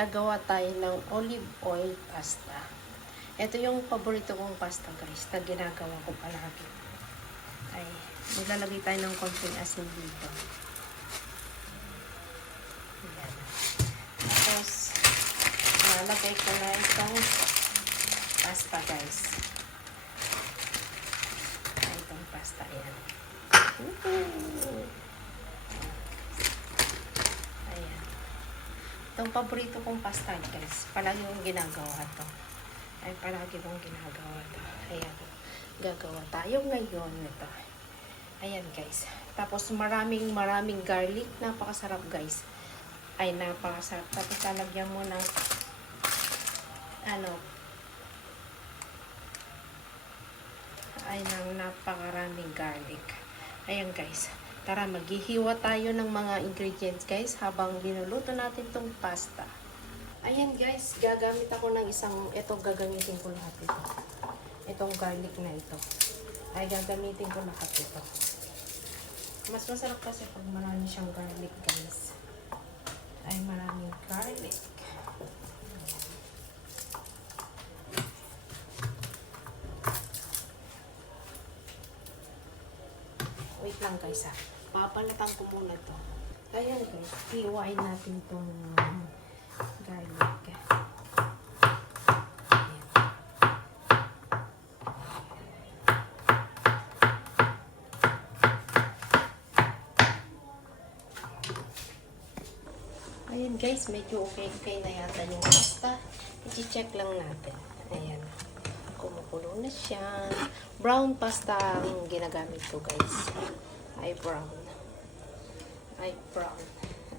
gagawa tayo ng olive oil pasta. Ito yung paborito kong pasta guys, na ginagawa ko palagi. Ay, maglalagay tayo ng konting asin dito. Ayan. Tapos, nalagay ko na itong pasta guys. Ay, itong pasta, ayan. Ayan. Itong paborito kong pasta guys, palagi kong ginagawa to. Ay, palagi kong ginagawa to. Ayan, gagawa tayo ngayon nito. Ayan guys. Tapos maraming garlic. Napakasarap guys. Ay, napakasarap. Tapos lalagyan mo ng ng napakaraming garlic. Ayan guys. Tara, maghihiwa tayo ng mga ingredients guys habang linuluto natin tong pasta. Ayan guys, gagamit ako ng ito gagamitin ko lahat ito. Itong garlic na ito. Ay, gagamitin ko lahat ito. Mas masarap kasi pag marami siyang garlic guys. Ay, maraming garlic. Wait lang guys ha. Papalatan ko muna to. Ayan guys, hiwain natin itong garlic. Ayan guys, medyo okay na yata yung pasta. I-check lang natin. Ayan. Kumukulo na siya. Brown pasta ang ginagamit ko guys. Ay brown. Ay brown.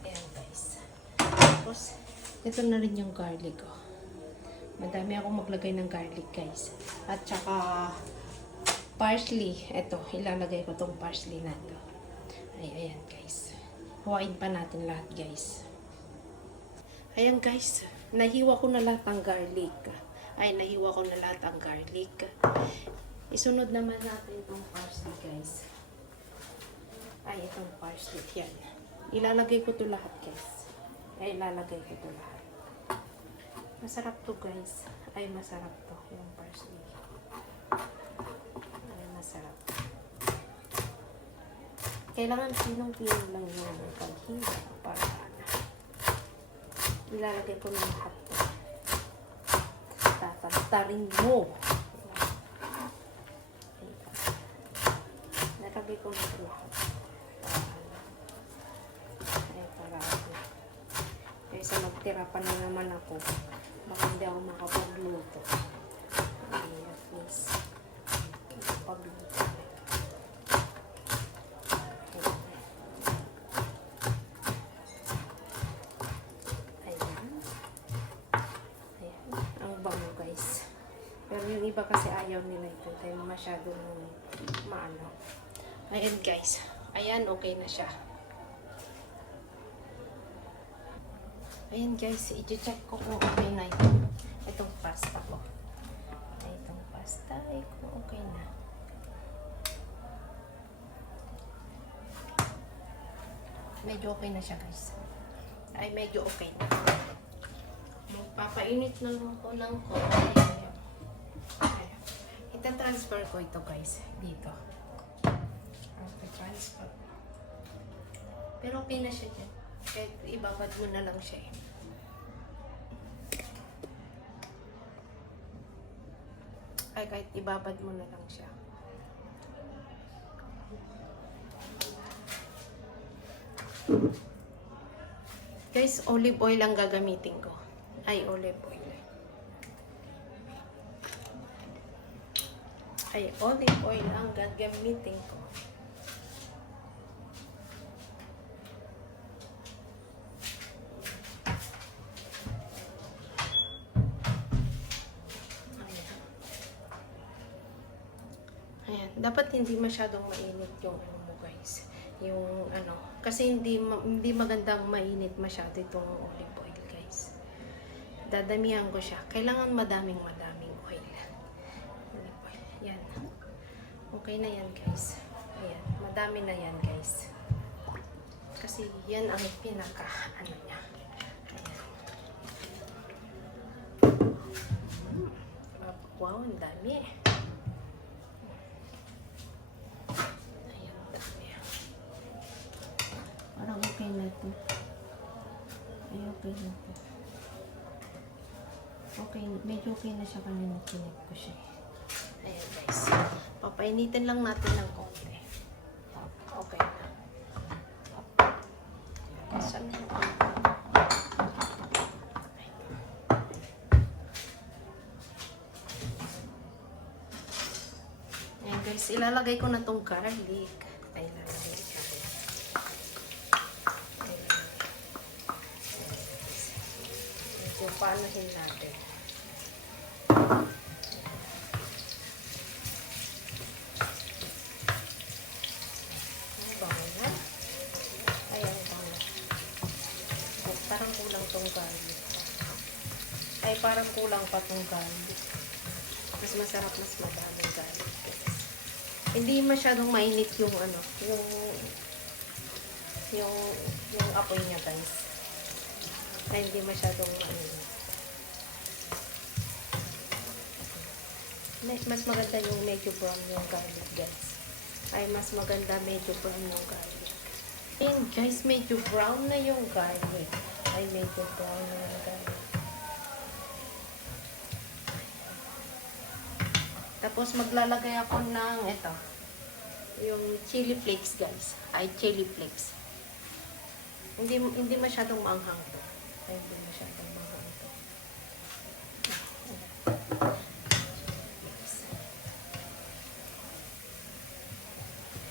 Ayan guys. Tapos, ito na rin yung garlic ko. Madami akong maglagay ng garlic guys. At saka parsley. Ito, ilalagay ko tong parsley na ito. Ay, ayan guys. Huwain pa natin lahat guys. Ayan guys, nahiwa ko na lahat ang garlic. Ay, nahiwa ko na lahat ang garlic. Isunod naman natin itong parsley guys. Ay, itong parsley. Yan. Ilalagay ko to lahat guys. Ay, ilalagay ko to lahat. Masarap to guys. Ay, masarap to. Yung parsley. Ay, masarap. Kailangan pinong-pinong lang yung paghiwa para ilalagay ko ng lahat to. Tatantarin mo. Nalagay ko ng lahat. Ay, parado. Kaysa magtira pa na naman ako, baka hindi ako makapagluto. Ay, at least, makapagluto. Pero yung iba kasi ayaw nila ito. Dahil masyadong maano. Ayan guys. Ayan, okay na siya. Ayan guys, i-check ko kung okay na ito. Itong pasta ko. Ay, itong pasta ay kung okay na. Medyo okay na siya guys. Ay, medyo okay na. Magpapainit na lang ko ng konti. Ita-transfer ko ito guys dito. Transfer. Pero okay na siya dyan. Kahit ibabad mo na lang siya eh. Ay, kahit ibabad mo na lang siya. Guys, olive oil ang gagamitin ko. Ay, olive oil. Ay, olive oil ang gagamitin ko. Ayan. Dapat hindi masyadong mainit yung ano mo guys. Yung ano, kasi hindi magandang mainit masyado itong olive oil guys. Dadamihan ko siya. Kailangan madaming oil. Yan. Okay na yan guys. Ayan. Madami na yan guys. Kasi yan ang pinaka ano niya. Ayan. Wow, ang dami. Ayan, dami. Parang okay na ito. Ay, okay na ito. Okay, medyo okay na siya kanina tinik ko siya. Ayan guys. Papainitin lang natin ng konti. Okay na. Saan na? Ayan guys, ilalagay ko na tong garlic. Ay, ilalagay ko. Medyo paanohin natin. Parang kulang tong garlic. Ay, parang kulang pa tong garlic. Mas masarap, mas madaming garlic. Hindi masyadong mainit yung ano, yung apoy niya, guys. Ay, hindi masyadong mainit. Mas maganda yung medyo brown yung garlic, guys. Ay, mas maganda medyo brown yung garlic. And guys, medyo brown na yung garlic. Ay, medyo brown na yung garlic. Tapos maglalagay ako ng ito. Yung chili flakes, guys. Ay, chili flakes. Hindi masyadong maanghang to. Ay, hindi masyadong maanghang to.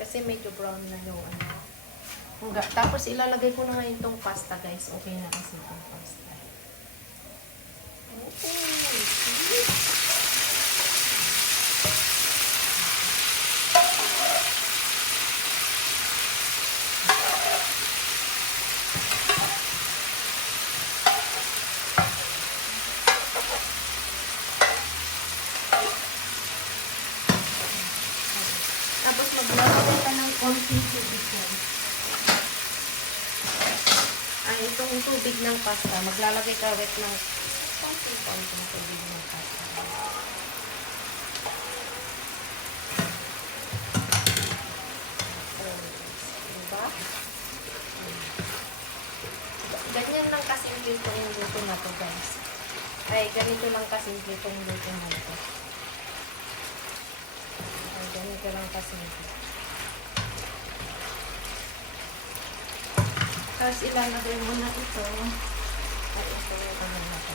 Kasi medyo brown na yung ano. Tapos ilalagay ko na ngayon itong pasta, guys. Okay na kasi itong pasta. Tapos maglalagay ka ng konting tubig, guys. Itong tubig ng pasta, maglalagay ka ulit ng konting tubig ng pasta. Diba? Ganyan lang kasimple itong luto na to, guys. Ay, ganito lang kasimple itong luto na to. Ay, ganito lang kasimple. Tapos ilalagay mo na ito. At ito yung ano na ito.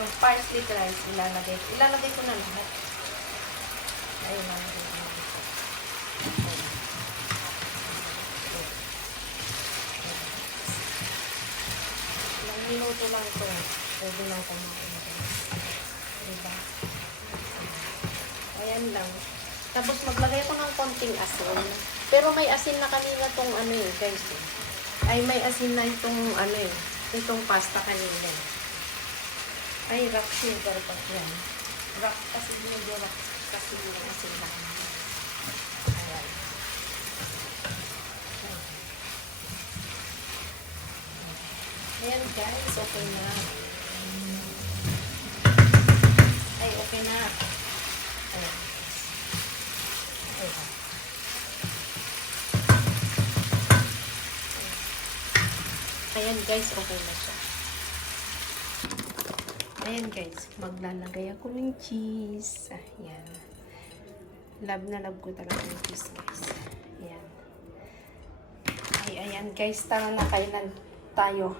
Yung parsley rice, ilalagay ko na lahat. Ay, ilalagay ko na ito. Ilang minuto lang ito. Pwede lang kumain ito. Diba? Ayan lang. Tapos maglagay ko ng konting asin. Pero may asin na kanina tong ano eh, guys. Ay, may asin na itong ano eh. Itong pasta kanina. Ay, rock sugar pa yan. Rock kasi medyo rock kasi yung asin na. Ayan. Ayan guys, okay na. Ay, okay na. Ayan. Ayan. Ayan guys, okay na siya. Ayan guys, maglalagay ako ng cheese. Ayan. Love na love ko talaga yung cheese guys. Ayan. Ay, ayan guys, tara na kainan tayo.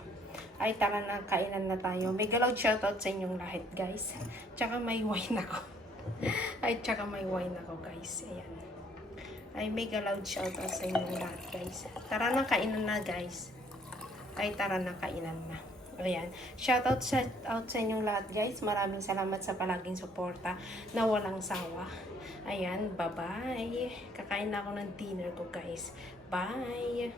Ay, tara na kainan na tayo. May galaw shoutout sa inyong lahat guys. Tsaka may wine ako. Ay, tsaka may wine ako guys. Ayan. Ay, may galaw shoutout sa inyong lahat guys. Tara na kainan na guys. Ay, tara na, kainan na. Ayan. Shoutout sa inyong lahat, guys. Maraming salamat sa palaging suporta na walang sawa. Ayan, bye-bye. Kakain na ako ng dinner ko, guys. Bye!